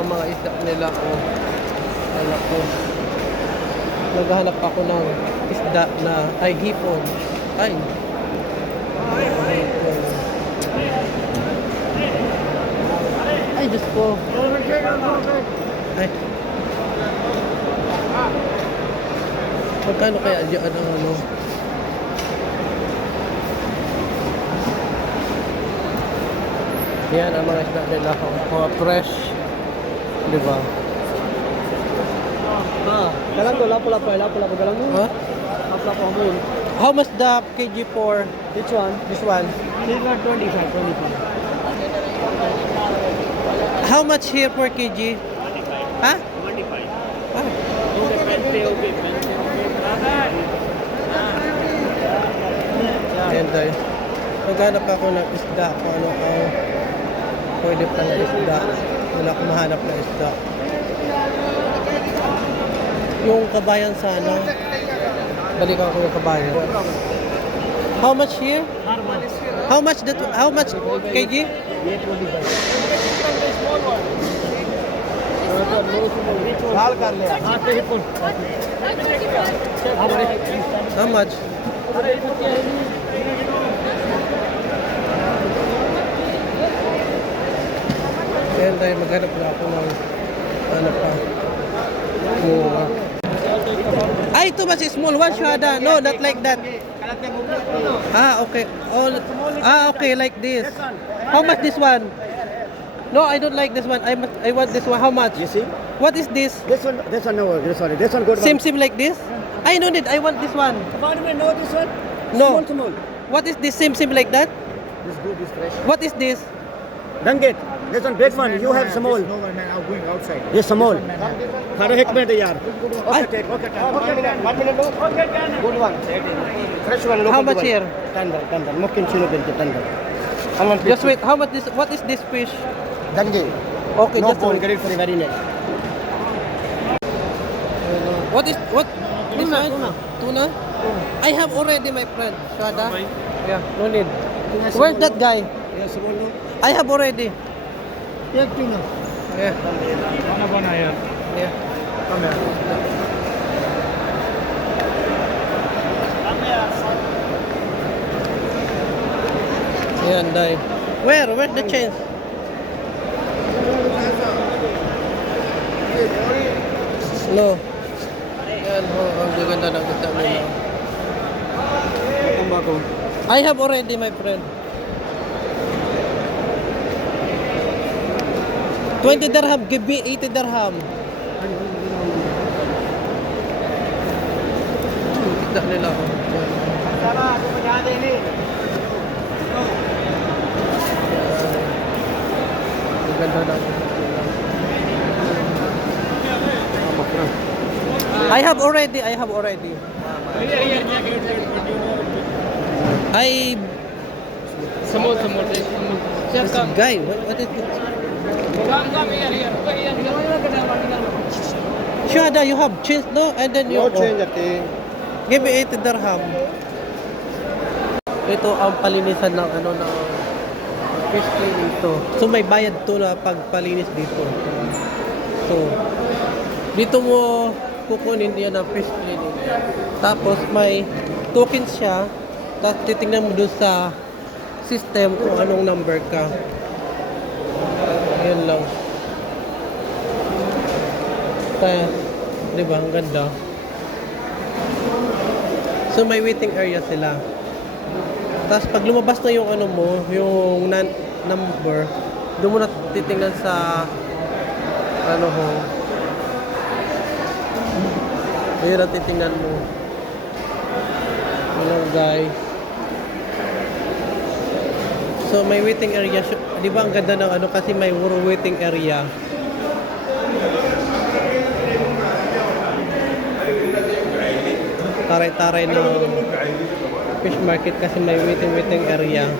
ang mga isda nila. Oh, anak ko. Naghahanap ako ng isda na ay hipon. Ay. Hipon. Ay, Diyos ko. Ay. Magkano kaya dyan ang ano? Yan ang mga isda nila. Mga fresh. Diba? Galang to, lapo-lapo, galang mo. Huh? Lapo-lapo mo yun. How much the kg for Which one? this one? Silver 25, 25. How much here per kg? 25. Ha? 25. Ah. Ayan tayo. Maghanap ako ng isda kung ano ang pwede pa na isda. Wala akong mahanap na isda. Yung kabayan sana. Balikan ko yung kabayan. How much here? How much that? How much kg? लाल कर ले हाँ पे ही पुल How much? Ayan tayo, maghanap na ako ng ano pa. Mura. Ay, too much small one, Shada. No, not like that. Ah, okay. Okay, like this. How much this one? No, I don't like this one. I want this one. How much? You see? What is this? This one no work. Sorry, this one good. Same like this? I don't need. I want this one. About me, no this one. No. Small. What is this? Same like that? This good, this fresh. What is this? Danget. This one big one. You have small. No one man are going outside. This small. Khada ek minute yaar. Ay. Okay, take. Okay, 1 minute. Okay, good one. Fresh one. How much here? Tender. Mungkin sino binti tender. Just wait. How much this? What is this fish? Dange. Okay, No just bone. wait. Great for very nice. What is what? This one? Tuna? I have already, my friend. Shada? Yeah, no need. Where's that guy? Yes, small no. I have already. Ek tuna. Yeah. Bana yaar. Yeah. Come here. Ayan, dahil. Where's the chains? No. Ayan, ang gaganda ng kita nila. Tembako. I have already, my friend. 20 dirham, give me 80 dirham. Kita nila ako. Sama, aku menjadi ini. Ang ganda ng I have already. Small. This guy, what is it? Come here. Shada, you have change, no? And then you No change ati. give me 80 dirham. Ito ang palinisan ng ano ng fish cleaning to. So may bayad to na pagpalinis dito. So dito mo kukunin yan ang fish cleaning. Tapos may token siya. Tapos titingnan mo doon sa system kung anong number ka. Yan lang. Kaya, di ba? Ang ganda. So may waiting area sila. Tapos pag lumabas na yung ano mo, yung number, doon mo na titingnan sa ano ho. Ayun na titingnan mo. Hello guys. So may waiting area. Di ba ang ganda ng ano kasi may waiting area. Taray-taray ng fish market kasi may waiting area.